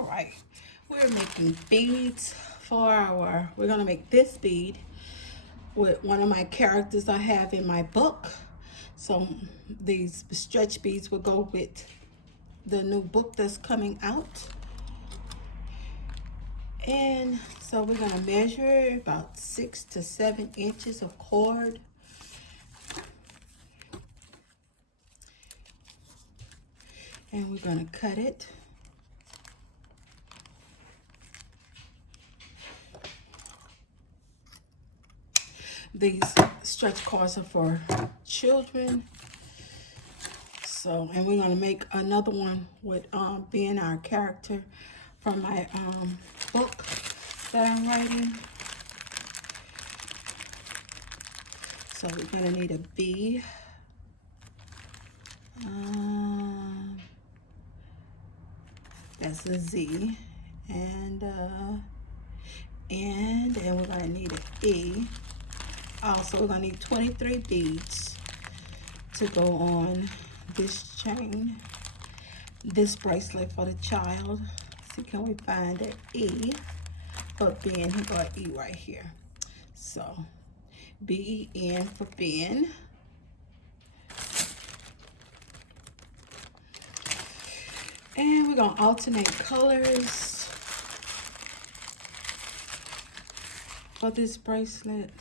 All right, we're making beads for we're gonna make this bead with one of my characters I have in my book. So these stretch beads will go with the new book that's coming out. And so we're gonna measure about 6 to 7 inches of cord. And we're gonna cut it. These stretch cords are for children. So, and we're gonna make another one with being our character from my book that I'm writing. So we're gonna need a B. That's a Z, and we're gonna need an E. Also, we're gonna need 23 beads to go on this chain, this bracelet for the child. See, can we find an E for Ben? He got an E right here. So, B-E-N for Ben. And we're gonna alternate colors for this bracelet.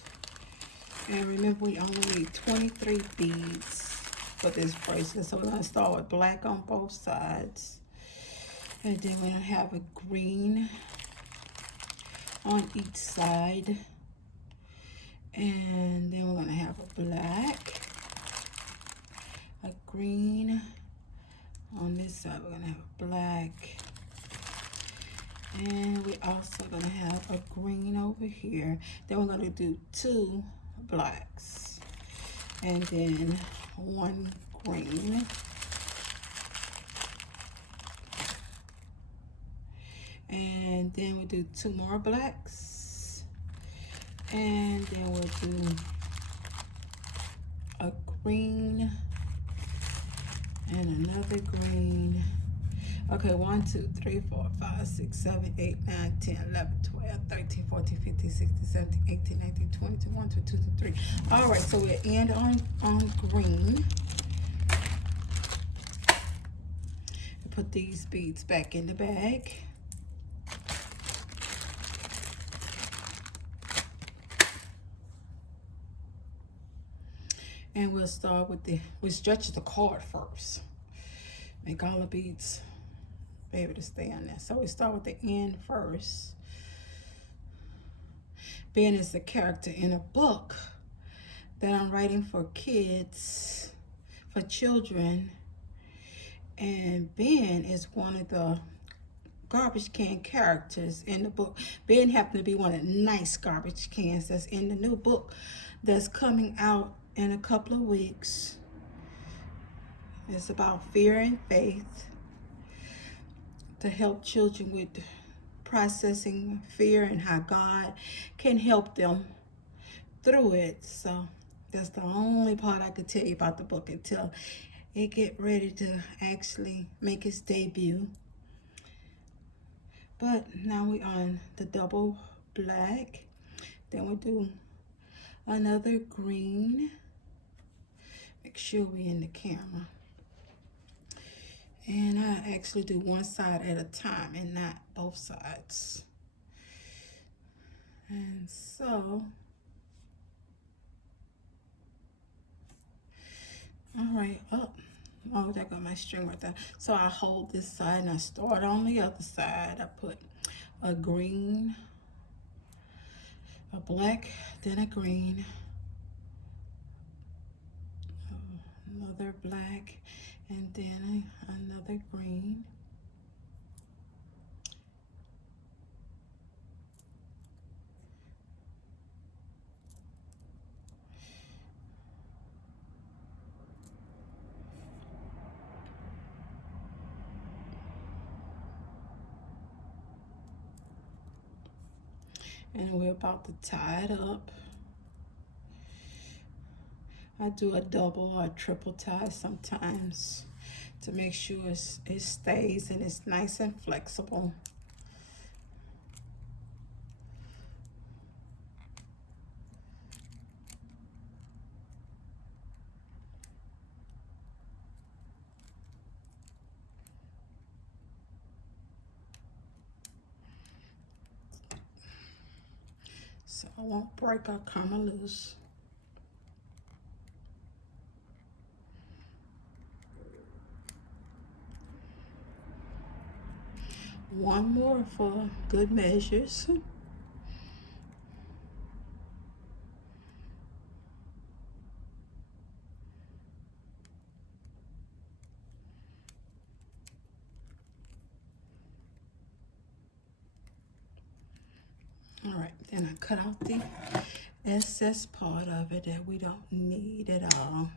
And remember, we only need 23 beads for this bracelet. So we're gonna start with black on both sides. And then we're gonna have a green on each side. And then we're gonna have a black, a green. On this side, we're gonna have a black. And we're also gonna have a green over here. Then we're gonna do 2 blacks. And then 1 green. And then we'll do 2 more blacks. And then we'll do a green and another green. Okay, 1, 2, 3, 4, 5, 6, 7, 8, 9, 10, 11, 12, 13, 14, 15, 16, 17, 18, 19, 20, 21, 22, 23. All right, so we'll end on green. Put these beads back in the bag. And we'll start with we'll stretch the cord first. Make all the beads be able to stay on there. So we start with the end first. Ben is the character in a book that I'm writing for kids, for children. And Ben is one of the garbage can characters in the book. Ben happened to be one of the nice garbage cans that's in the new book that's coming out in a couple of weeks. It's about fear and faith to help children with processing fear and how God can help them through it. So that's the only part I could tell you about the book until it get ready to actually make its debut. But now we're on the double black. Then we'll do another green. Make sure we're in the camera. And I actually do one side at a time and not both sides. And so, all right, up. Oh, there got my string right there. So I hold this side and I start on the other side. I put a green, a black, then a green, another black, and then another green. And we're about to tie it up. I do a double or a triple tie sometimes to make sure it stays and it's nice and flexible. So I won't break or come loose. One more for good measures. All right, then I cut out the excess part of it that we don't need at all.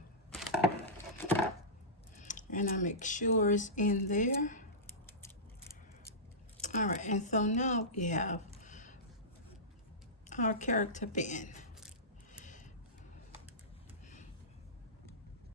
And I make sure it's in there. All right, and so now we have our character band.